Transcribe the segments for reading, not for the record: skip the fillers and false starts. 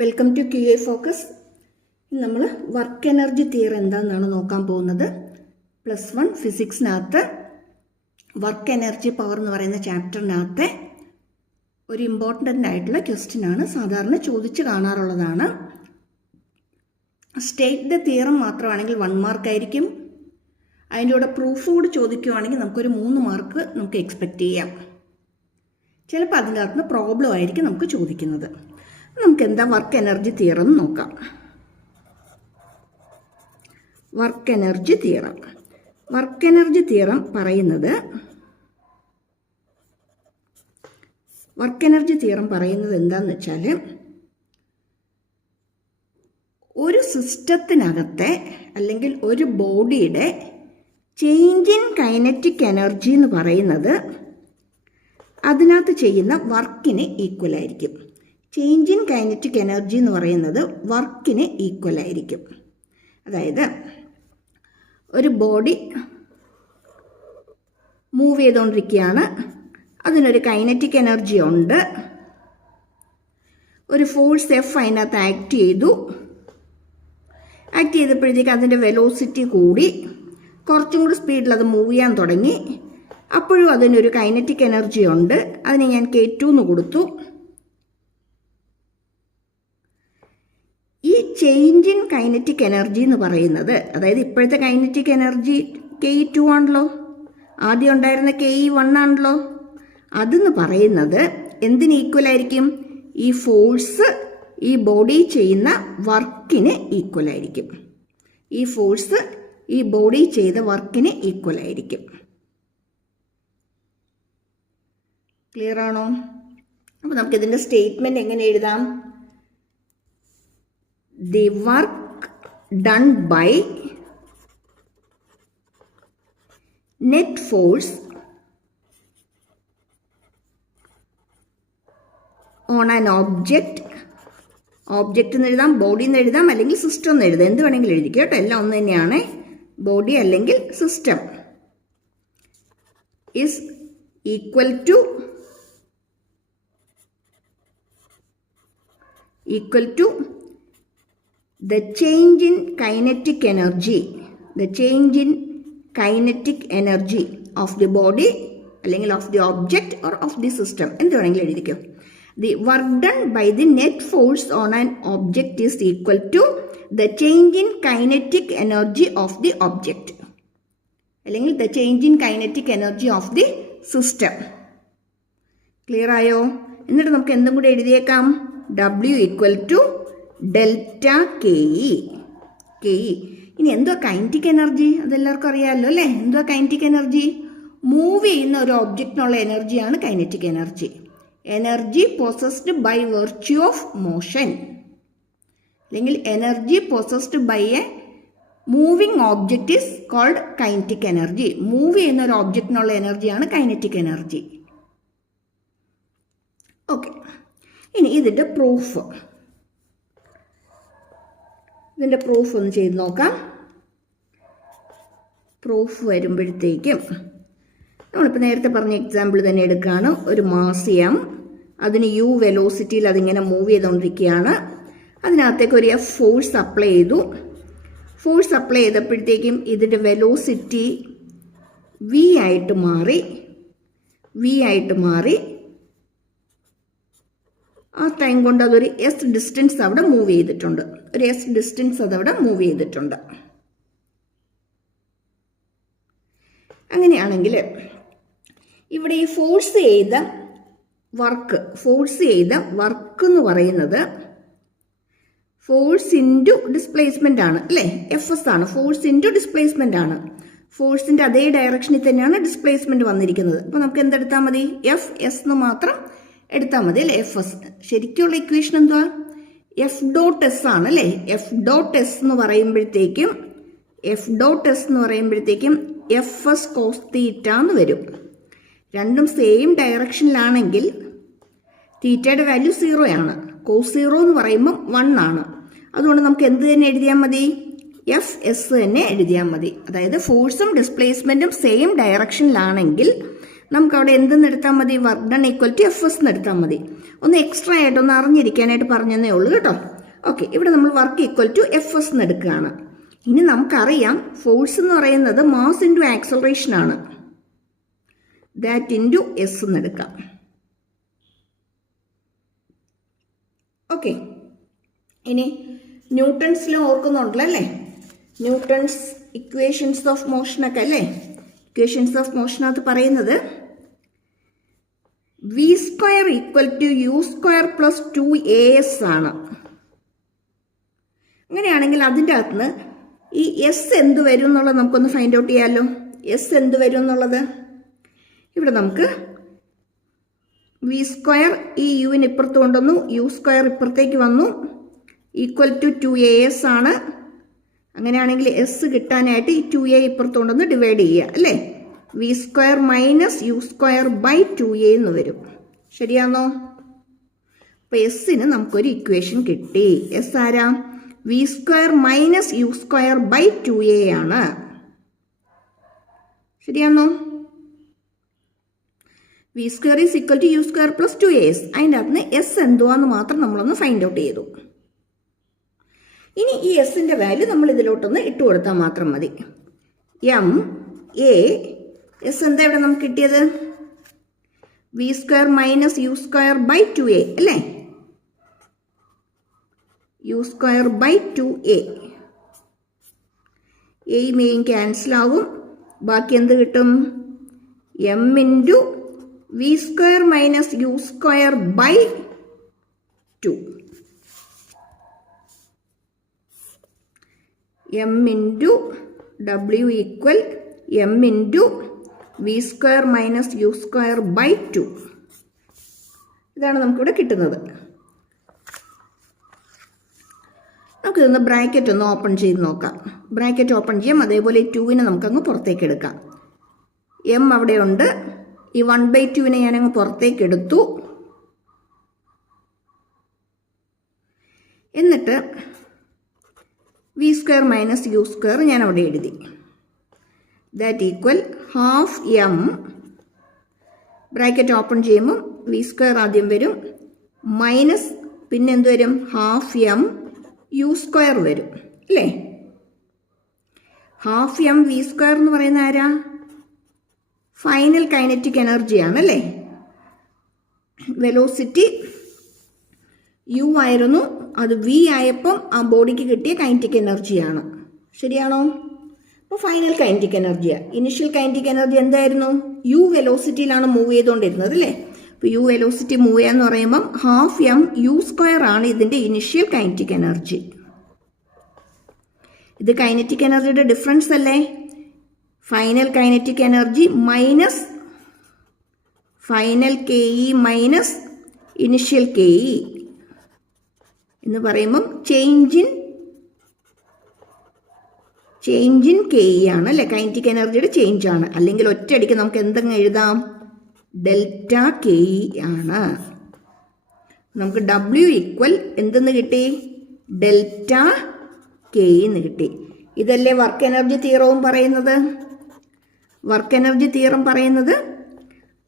Welcome to QA focus. നമ്മൾ work energy theory എന്താണെന്നാണ് നോക്കാൻ പോകുന്നത്. +1 ഫിസിക്സിനകത്ത് വർക്ക് എനർജി പവർ എന്ന് പറയുന്ന ചാപ്റ്ററിനകത്തെ ഒരു ഇമ്പോർട്ടൻ്റ് ആയിട്ടുള്ള ക്വസ്റ്റ്യൻ ആണ്. സാധാരണ ചോദിച്ച് കാണാറുള്ളതാണ്. സ്റ്റേറ്റ് ദ തിയറം മാത്രമാണെങ്കിൽ 1 മാർക്ക് ആയിരിക്കും. അതിൻ്റെ കൂടെ പ്രൂഫ് കൂടി ചോദിക്കുകയാണെങ്കിൽ നമുക്കൊരു 3 മാർക്ക് നമുക്ക് എക്സ്പെക്റ്റ് ചെയ്യാം. ചിലപ്പോൾ അതിൻ്റെ അകത്ത് പ്രോബ്ലം ആയിരിക്കും നമുക്ക് ചോദിക്കുന്നത്. നമുക്ക് എന്താ വർക്ക് എനർജി തിയറം നോക്കാം. വർക്ക് എനർജി തിയറം പറയുന്നത് എന്താന്ന് വെച്ചാൽ, ഒരു സിസ്റ്റത്തിനകത്തെ അല്ലെങ്കിൽ ഒരു ബോഡിയുടെ ചേഞ്ച് ഇൻ കൈനറ്റിക് എനർജി എന്ന് പറയുന്നത് അതിനകത്ത് ചെയ്യുന്ന വർക്കിന് ഈക്വൽ ആയിരിക്കും. ചേഞ്ച് ഇൻ കൈനറ്റിക് എനർജി എന്ന് പറയുന്നത് വർക്കിന് ഈക്വൽ ആയിരിക്കും. അതായത് ഒരു ബോഡി മൂവ് ചെയ്തുകൊണ്ടിരിക്കുകയാണ്, അതിനൊരു കൈനറ്റിക് എനർജി ഉണ്ട്, ഒരു ഫോഴ്സ് F അതിനകത്ത് ആക്ട് ചെയ്തപ്പോഴത്തേക്ക് അതിൻ്റെ വെലോസിറ്റി കൂടി, കുറച്ചും കൂടി സ്പീഡിൽ അത് മൂവ് ചെയ്യാൻ തുടങ്ങി. അപ്പോഴും അതിനൊരു കൈനറ്റിക് എനർജി ഉണ്ട്, അതിന് ഞാൻ K2 എന്ന് കൊടുത്തു. ഈ ചേഞ്ച് ഇൻ കൈനറ്റിക് എനർജി എന്ന് പറയുന്നത്, അതായത് ഇപ്പോഴത്തെ കൈനറ്റിക് എനർജി K2 ആണല്ലോ, ആദ്യം ഉണ്ടായിരുന്ന Ke1 ആണല്ലോ. അതെന്ന് പറയുന്നത് എന്തിന് ഈക്വൽ ആയിരിക്കും? ഈ ഫോഴ്സ് ഈ ബോഡി ചെയ്യുന്ന വർക്കിന് ഈക്വൽ ആയിരിക്കും. ഈ ഫോഴ്സ് ഈ ബോഡി ചെയ്ത വർക്കിന് ഈക്വൽ ആയിരിക്കും. ക്ലിയർ ആണോ? അപ്പോൾ നമുക്കിതിൻ്റെ സ്റ്റേറ്റ്മെൻറ്റ് എങ്ങനെ എഴുതാം? The work done by net force on an object എന്ന് എഴുതാം, ബോഡി എന്ന് എഴുതാം, അല്ലെങ്കിൽ സിസ്റ്റം എന്ന് എഴുതാം. എന്ത് വേണമെങ്കിലും എഴുതിക്കുക കേട്ടോ, എല്ലാം ഒന്ന് തന്നെയാണ്. ബോഡി അല്ലെങ്കിൽ system is equal to the change in kinetic energy of the body അല്ലെങ്കിൽ of the object or of the system. എന്ത് വേണമെങ്കിലും എഴുതിക്കോ. The work done by the net force on an object is equal to the change in kinetic energy of the object അല്ലെങ്കിൽ the change in kinetic energy of the system. Clear ആയോ? എന്നിട്ട് നമുക്ക് എന്തും കൂടെ എഴുതിയേക്കാം. W equal to delta KE. ഇനി എന്തുവാ kinetic energy? അതെല്ലാവർക്കും അറിയാമല്ലോ അല്ലേ? എന്തുവാ കൈനറ്റിക് എനർജി? മൂവ് ചെയ്യുന്ന ഒരു ഒബ്ജക്റ്റിനുള്ള എനർജിയാണ് kinetic energy. Energy possessed by virtue of motion അല്ലെങ്കിൽ energy possessed by a moving object is called kinetic energy. Move ചെയ്യുന്ന ഒരു ഒബ്ജക്റ്റിനുള്ള എനർജിയാണ് കൈനറ്റിക് എനർജി. ഓക്കെ, ഇനി ഇതിൻ്റെ പ്രൂഫ് ഒന്ന് ചെയ്ത് നോക്കാം. പ്രൂഫ് വരുമ്പോഴത്തേക്കും നമ്മളിപ്പോൾ നേരത്തെ പറഞ്ഞ എക്സാമ്പിൾ തന്നെ എടുക്കുകയാണ്. ഒരു മാസ് M, അതിന് U വെലോസിറ്റിയിൽ അതിങ്ങനെ മൂവ് ചെയ്തുകൊണ്ടിരിക്കുകയാണ്. അതിനകത്തേക്ക് ഒരു F ഫോഴ്സ് അപ്ലൈ ചെയ്തപ്പോഴത്തേക്കും ഇതിൻ്റെ വെലോസിറ്റി V ആയിട്ട് മാറി. ആ ടൈം കൊണ്ട് അതൊരു S ഡിസ്റ്റൻസ് അവിടെ മൂവ് ചെയ്തിട്ടുണ്ട്. അങ്ങനെയാണെങ്കിൽ ഇവിടെ ഈ ഫോഴ്സ് ചെയ്ത വർക്ക് എന്ന് പറയുന്നത് ഫോഴ്സ് ഇൻറ്റു ഡിസ്പ്ലേസ്മെൻ്റ് ആണ് അല്ലേ? FS ആണ്. ഫോഴ്സ് ഇൻറ്റു ഡിസ്പ്ലേസ്മെൻ്റ് ആണ്. ഫോഴ്സിൻ്റെ അതേ ഡയറക്ഷനിൽ തന്നെയാണ് ഡിസ്പ്ലേസ്മെൻറ്റ് വന്നിരിക്കുന്നത്. അപ്പോൾ നമുക്ക് എന്തെടുത്താൽ മതി? FS എന്ന് മാത്രം എടുത്താൽ മതി അല്ലേ? FS ശരിക്കുള്ള ഇക്വേഷൻ എന്തുവാ? F.S ആണ് അല്ലേ? F.S എന്ന് പറയുമ്പോഴത്തേക്കും FS cos തീറ്റ എന്ന് വരും. രണ്ടും സെയിം ഡയറക്ഷനിലാണെങ്കിൽ തീറ്റയുടെ വാല്യൂ 0 ആണ്. cos 0 എന്ന് പറയുമ്പം 1 ആണ്. അതുകൊണ്ട് നമുക്ക് എന്ത് തന്നെ എഴുതിയാൽ മതി? FS തന്നെ എഴുതിയാൽ മതി. അതായത് ഫോഴ്സും ഡിസ്പ്ലേസ്മെൻറ്റും സെയിം ഡയറക്ഷനിലാണെങ്കിൽ നമുക്ക് അവിടെ എന്തെന്ന് എടുത്താൽ മതി? Work done equal to FS എന്ന് എടുത്താൽ മതി. ഒന്ന് എക്സ്ട്രാ ആയിട്ട് ഒന്ന് അറിഞ്ഞിരിക്കാനായിട്ട് പറഞ്ഞതേ ഉള്ളൂ കേട്ടോ. ഓക്കെ, ഇവിടെ നമ്മൾ work equal to F S എന്ന് എടുക്കുകയാണ്. ഇനി നമുക്കറിയാം ഫോഴ്സ് എന്ന് പറയുന്നത് മാസ് ഇൻറ്റു ആക്സലറേഷൻ ആണ്. ദാറ്റ് ഇൻറ്റു എസ് എന്ന് എടുക്കാം. ഓക്കെ, ഇനി ന്യൂട്ടൺസ് ലോ ഓർക്കുന്നുണ്ടല്ലോ അല്ലേ? ന്യൂട്ടൺസ് ഇക്വേഷൻസ് ഓഫ് മോഷനൊക്കെ അല്ലേ? ഇക്വേഷൻസ് ഓഫ് മോഷനകത്ത് പറയുന്നത് v square equal to u square plus 2as ആണ്. അങ്ങനെയാണെങ്കിൽ അതിൻ്റെ അകത്തുനിന്ന് ഈ എസ് എന്ത് വരും എന്നുള്ളത് നമുക്കൊന്ന് ഫൈൻഡ് ഔട്ട് ചെയ്യാമല്ലോ. എസ് എന്ത് വരും എന്നുള്ളത് ഇവിടെ നമുക്ക് വി സ്ക്വയർ ഈ യുവിന് ഇപ്പുറത്ത് കൊണ്ടുവന്നു, യു സ്ക്വയർ ഇപ്പുറത്തേക്ക് വന്നു, ഈക്വൽ ടു 2as ആണ്. അങ്ങനെയാണെങ്കിൽ എസ് കിട്ടാനായിട്ട് ഈ 2a ഇപ്പുറത്ത് കൊണ്ടുവന്ന് ഡിവൈഡ് ചെയ്യുക അല്ലേ? V square minus u square by 2a എന്ന് വരും. ശരിയാണോ? അപ്പോൾ എസ്സിന് നമുക്കൊരു ഇക്വേഷൻ കിട്ടി. എസ് ആരാ? V square minus u square by 2a ആണ്. ശരിയാണോ? V square is equal to u square plus 2as. അതിൻ്റെ അകത്ത് എസ് എന്തുവാന്ന് മാത്രം നമ്മളൊന്ന് ഫൈൻഡ് ഔട്ട് ചെയ്തു. ഇനി ഈ എസിൻ്റെ വാല്യൂ നമ്മൾ ഇതിലോട്ടൊന്ന് ഇട്ട് കൊടുത്താൽ മാത്രം മതി. എം എ എസ് എന്താ ഇവിടെ നമുക്ക് കിട്ടിയത്? V square minus u square by 2a അല്ലേ? U square by 2a. എയും എയും ക്യാൻസൽ ആവും. ബാക്കി എന്ത് കിട്ടും? M into v square minus u square by 2. M into W equal m into v square minus u square by 2. ഇതാണ് നമുക്കിവിടെ കിട്ടുന്നത്. നമുക്കിതൊന്ന് ബ്രാക്കറ്റ് ഒന്ന് ഓപ്പൺ ചെയ്ത് നോക്കാം. ബ്രാക്കറ്റ് ഓപ്പൺ ചെയ്യാം. അതേപോലെ ഈ 2വിനെ നമുക്കങ്ങ് പുറത്തേക്ക് എടുക്കാം. എം അവിടെയുണ്ട്. ഈ 1/2നെ ഞാനങ്ങ് പുറത്തേക്ക് എടുത്തു. എന്നിട്ട് v square minus u square ഞാൻ അവിടെ എഴുതി. That equal half m. Bracket open ചെയ്യുമ്പം വി സ്ക്വയർ ആദ്യം വരും, മൈനസ് പിന്നെ എന്ത് വരും? ഹാഫ് എം യു സ്ക്വയർ വരും അല്ലേ? ഹാഫ് എം വി സ്ക്വയർ എന്ന് പറയുന്ന ആരാ? ഫൈനൽ കൈനറ്റിക് എനർജിയാണ് അല്ലേ? വെലോസിറ്റി യു ആയിരുന്നു, അത് വി ആയപ്പം ആ ബോഡിക്ക് കിട്ടിയ കൈനറ്റിക് എനർജിയാണ്. ശരിയാണോ? അപ്പോൾ ഫൈനൽ കൈനറ്റിക് എനർജിയാണ്. ഇനിഷ്യൽ കൈനറ്റിക് എനർജി എന്തായിരുന്നു? യു വെലോസിറ്റിയിലാണ് മൂവ് ചെയ്തുകൊണ്ടിരുന്നത് അല്ലേ? അപ്പോൾ യു വെലോസിറ്റി മൂവ് ചെയ്യാന്ന് പറയുമ്പം ഹാഫ് എം യു സ്ക്വയർ ആണ് ഇതിൻ്റെ ഇനിഷ്യൽ കൈനറ്റിക് എനർജി. ഇത് കൈനറ്റിക് എനർജിയുടെ ഡിഫറൻസ് അല്ലേ? Final kinetic energy minus final K E minus initial K E എന്ന് പറയുമ്പം ചേഞ്ച് ഇൻ കെ ഇ ആണ് അല്ലേ? കൈനറ്റിക് എനർജിയുടെ ചേഞ്ച് ആണ്. അല്ലെങ്കിൽ ഒറ്റയടിക്ക് നമുക്ക് എന്തെങ്കിലും എഴുതാം? ഡെൽറ്റ കെ ഇ ആണ്. നമുക്ക് ഡബ്ല്യു ഈക്വൽ എന്തെന്ന് കിട്ടി? ഡെൽറ്റ കെ ഇ എന്ന് കിട്ടി. ഇതല്ലേ വർക്ക് എനർജി തിയറവും പറയുന്നത്? വർക്ക് എനർജി തിയറം പറയുന്നത്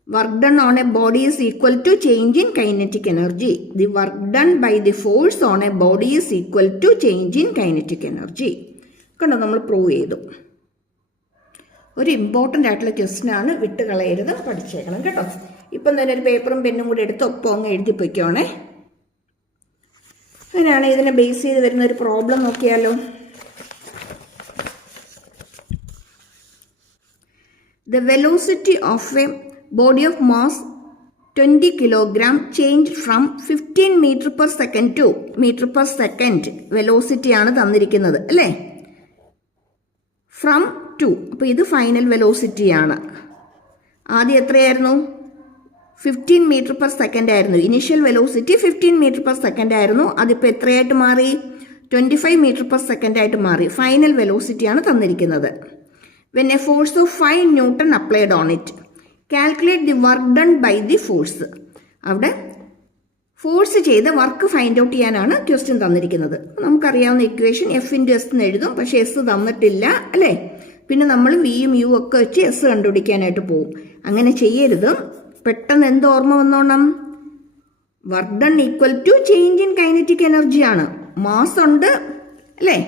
work done on a body is equal to change in kinetic energy. The work done by the force on a body is equal to change in kinetic energy. കണ്ടോ, നമ്മൾ prove ചെയ്തു. ഒരു important ആയിട്ടുള്ള question ആണ്, വിട്ട് കളയരുത്, പഠിച്ചേക്കണം കേട്ടോ. ഇപ്പം തന്നെ ഒരു പേപ്പറും പെന്നും കൂടി എടുത്ത് ഒപ്പം അങ്ങ് എഴുതി പൊയ്ക്കോണേ. അങ്ങനെയാണ് ഇതിനെ ബേസ് ചെയ്ത് വരുന്ന ഒരു പ്രോബ്ലം നോക്കിയാലോ. The velocity of a body of mass 20 kilogram changed from 15 meter per second to meter per second. Velocity ആണ് തന്നിരിക്കുന്നത് അല്ലേ? From two. അപ്പോൾ ഇത് ഫൈനൽ വെലോസിറ്റി ആണ്. ആദ്യം എത്രയായിരുന്നു? 15 മീറ്റർ പെർ സെക്കൻഡ് ആയിരുന്നു. Initial velocity 15 metre per second ആയിരുന്നു. അതിപ്പോൾ എത്രയായിട്ട് മാറി? 25 മീറ്റർ പെർ സെക്കൻഡ് ആയിട്ട് മാറി. ഫൈനൽ വെലോസിറ്റിയാണ് തന്നിരിക്കുന്നത്. When a force of 5 Newton applied on it, calculate the work done by the force. അവിടെ ഫോഴ്സ് ചെയ്ത് വർക്ക് ഫൈൻഡ് ഔട്ട് ചെയ്യാനാണ് ക്വസ്റ്റ്യൻ തന്നിരിക്കുന്നത്. നമുക്കറിയാവുന്ന ഇക്വേഷൻ എഫ് ഇൻറ്റു എസ് എന്ന് എഴുതും, പക്ഷേ എസ് തന്നിട്ടില്ല അല്ലേ? പിന്നെ നമ്മൾ വിയും യു ഒക്കെ വെച്ച് എസ് കണ്ടുപിടിക്കാനായിട്ട് പോകും. അങ്ങനെ ചെയ്യരുത്. പെട്ടെന്ന് എന്ത് ഓർമ്മ വന്നോണം? Work done equal to change in kinetic energy ആണ്. മാസ് ഉണ്ട് അല്ലേ,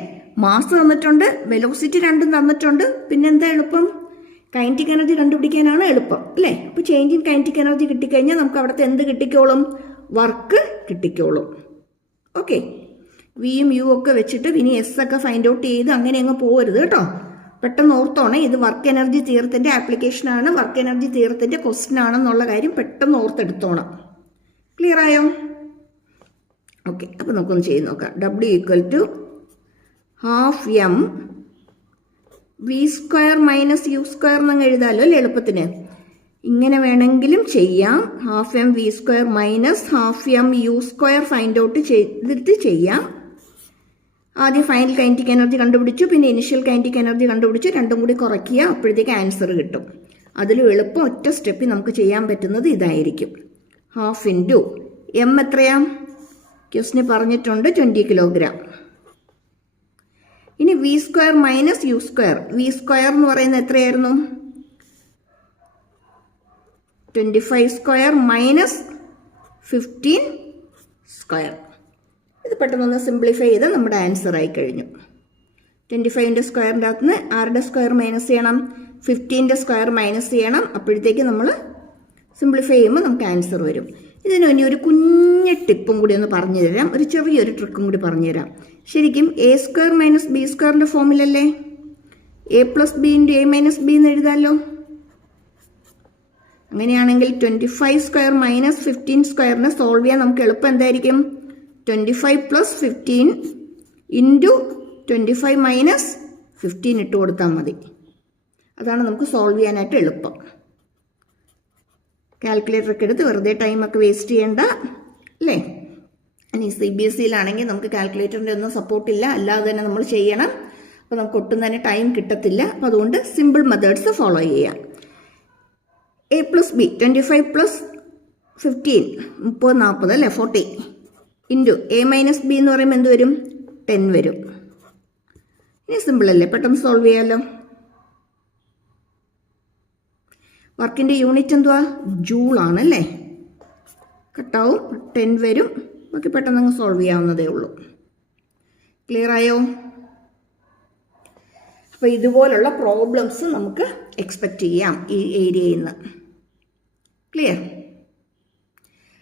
മാസ് തന്നിട്ടുണ്ട്, വെലോസിറ്റി രണ്ടും തന്നിട്ടുണ്ട്. പിന്നെന്താ എളുപ്പം? കൈനറ്റിക് എനർജി കണ്ടുപിടിക്കാനാണ് എളുപ്പം അല്ലേ. അപ്പോൾ ചേഞ്ച് ഇൻ കൈനറ്റിക് എനർജി കിട്ടിക്കഴിഞ്ഞാൽ നമുക്ക് അവിടുത്തെ എന്ത് കിട്ടിക്കോളും? വർക്ക് കിട്ടിക്കോളും. ഓക്കെ, വിയും യു ഒക്കെ വെച്ചിട്ട് ഇനി എസ് ഒക്കെ ഫൈൻഡ് ഔട്ട് ചെയ്ത് അങ്ങനെ അങ്ങ് പോകരുത് കേട്ടോ. പെട്ടെന്ന് ഓർത്തോണേ, ഇത് വർക്ക് എനർജി തിയറത്തിന്റെ ആപ്ലിക്കേഷൻ ആണ്, വർക്ക് എനർജി തിയറത്തിന്റെ ക്വസ്റ്റ്യൻ ആണെന്നുള്ള കാര്യം പെട്ടെന്ന് ഓർത്തെടുത്തോണം. ക്ലിയർ ആയോ? ഓക്കെ, അപ്പോൾ നമുക്കൊന്ന് ചെയ്ത് നോക്കാം. W equal to half m v square minus u square എന്നങ്ങ് എഴുതാമല്ലോ അല്ലേ എളുപ്പത്തിന്. ഇങ്ങനെ വേണമെങ്കിലും ചെയ്യാം. Half m v square minus half m u square find out ചെയ്തിട്ട് ചെയ്യാം. ആദ്യം ഫൈനൽ കൈനറ്റിക് എനർജി കണ്ടുപിടിച്ചു, പിന്നെ ഇനിഷ്യൽ കൈനറ്റിക് എനർജി കണ്ടുപിടിച്ചു, രണ്ടും കൂടി കുറയ്ക്കുക, അപ്പോഴത്തേക്ക് ആൻസർ കിട്ടും. അതിലും എളുപ്പം ഒറ്റ സ്റ്റെപ്പിൽ നമുക്ക് ചെയ്യാൻ പറ്റുന്നത് ഇതായിരിക്കും. ഹാഫ് ഇൻറ്റു എം എത്രയാ? ക്വസ്റ്റിന് പറഞ്ഞിട്ടുണ്ട് 20 കിലോഗ്രാം. ഇനി v square minus u square. V square എന്ന് പറയുന്നത് എത്രയായിരുന്നു? 25 സ്ക്വയർ മൈനസ് 15 സ്ക്വയർ. ഇത് പെട്ടെന്നൊന്ന് സിംപ്ലിഫൈ ചെയ്ത് നമ്മുടെ ആൻസർ ആയി കഴിഞ്ഞു. 25ന്റെ സ്ക്വയറിൻ്റെ അകത്ത് നിന്ന് ആരുടെ സ്ക്വയർ മൈനസ് ചെയ്യണം? 15ന്റെ സ്ക്വയർ മൈനസ് ചെയ്യണം. അപ്പോഴത്തേക്ക് നമ്മൾ സിംപ്ലിഫൈ ചെയ്യുമ്പോൾ നമുക്ക് ആൻസർ വരും. ഇതിന് ഇനി ഒരു കുഞ്ഞ ടിപ്പും കൂടി ഒന്ന് പറഞ്ഞു തരാം, ഒരു ചെറിയൊരു ട്രിക്കും കൂടി പറഞ്ഞു തരാം. ശരിക്കും എ സ്ക്വയർ മൈനസ് ബി സ്ക്വയറിൻ്റെ ഫോമിലല്ലേ a plus b into a minus b എന്ന് എഴുതാമല്ലോ. അങ്ങനെയാണെങ്കിൽ 25 സ്ക്വയർ മൈനസ് 15 സ്ക്വയറിനെ സോൾവ് ചെയ്യാൻ നമുക്ക് എളുപ്പം എന്തായിരിക്കും? 25 പ്ലസ് 15 ഇൻറ്റു 25 മൈനസ് 15 ഇട്ട് കൊടുത്താൽ മതി. അതാണ് നമുക്ക് സോൾവ് ചെയ്യാനായിട്ട് എളുപ്പം. കാൽക്കുലേറ്ററൊക്കെ എടുത്ത് വെറുതെ ടൈമൊക്കെ വേസ്റ്റ് ചെയ്യേണ്ട അല്ലേ. ഇനി CBSEയിലാണെങ്കിൽ നമുക്ക് കാൽക്കുലേറ്ററിൻ്റെ ഒന്നും സപ്പോർട്ടില്ല, അല്ലാതെ തന്നെ നമ്മൾ ചെയ്യണം. അപ്പോൾ നമുക്ക് ഒട്ടും തന്നെ ടൈം കിട്ടത്തില്ല. അപ്പോൾ അതുകൊണ്ട് സിമ്പിൾ മെത്തേഡ്സ് ഫോളോ ചെയ്യാം. എ പ്ലസ് ബി 25 പ്ലസ് 15 30 40 അല്ലേ 40 ഇൻറ്റു എ മൈനസ് ബി എന്ന് പറയുമ്പോൾ എന്ത് വരും? 10 വരും. ഇനി സിമ്പിൾ അല്ലേ, പെട്ടെന്ന് സോൾവ് ചെയ്യാമല്ലോ. വർക്കിൻ്റെ യൂണിറ്റ് എന്തുവാ? ജൂളാണ് അല്ലേ. കട്ടാവും, 10 വരും. നമുക്ക് പെട്ടെന്ന് അങ്ങ് സോൾവ് ചെയ്യാവുന്നതേ ഉള്ളൂ. ക്ലിയർ ആയോ? അപ്പോൾ ഇതുപോലുള്ള പ്രോബ്ലംസ് നമുക്ക് എക്സ്പെക്റ്റ് ചെയ്യാം ഈ ഏരിയയിൽ നിന്ന്. ക്ലിയർ?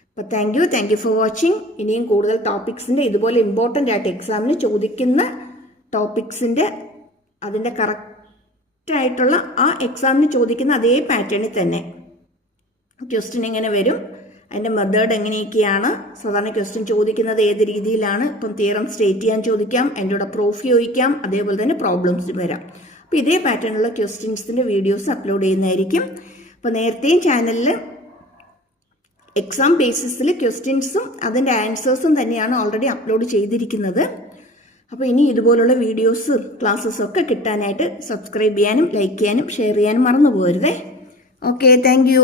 അപ്പോൾ താങ്ക് യു ഫോർ വാച്ചിങ്. ഇനിയും കൂടുതൽ ടോപ്പിക്സിൻ്റെ ഇതുപോലെ ഇമ്പോർട്ടൻ്റ് ആയിട്ട് എക്സാമിന് ചോദിക്കുന്ന ടോപ്പിക്സിൻ്റെ അതിൻ്റെ കറക്റ്റായിട്ടുള്ള ആ എക്സാമിന് ചോദിക്കുന്ന അതേ പാറ്റേണിൽ തന്നെ ക്വസ്റ്റ്യൻ എങ്ങനെ വരും, അതിൻ്റെ മെത്തേഡ് എങ്ങനെയൊക്കെയാണ്, സാധാരണ ക്വസ്റ്റ്യൻ ചോദിക്കുന്നത് ഏത് രീതിയിലാണ്, ഇപ്പം തിയറം സ്റ്റേറ്റ് ചെയ്യാൻ ചോദിക്കാം, എൻ്റെ കൂടെ പ്രൂഫ് ചോദിക്കാം, അതേപോലെ തന്നെ പ്രോബ്ലംസ് വരാം. അപ്പോൾ ഇതേ പാറ്റേണിലുള്ള ക്വസ്റ്റ്യൻസിൻ്റെ വീഡിയോസ് അപ്ലോഡ് ചെയ്യുന്നതായിരിക്കും. അപ്പോൾ നേരത്തെയും ചാനലിൽ എക്സാം ബേസിസിൽ ക്വസ്റ്റ്യൻസും അതിൻ്റെ ആൻസേഴ്സും തന്നെയാണ് ഓൾറെഡി അപ്ലോഡ് ചെയ്തിരിക്കുന്നത്. അപ്പോൾ ഇനി ഇതുപോലുള്ള വീഡിയോസും ക്ലാസ്സസും ഒക്കെ കിട്ടാനായിട്ട് സബ്സ്ക്രൈബ് ചെയ്യാനും ലൈക്ക് ചെയ്യാനും ഷെയർ ചെയ്യാനും മറന്നു പോകരുതേ. Okay, thank U.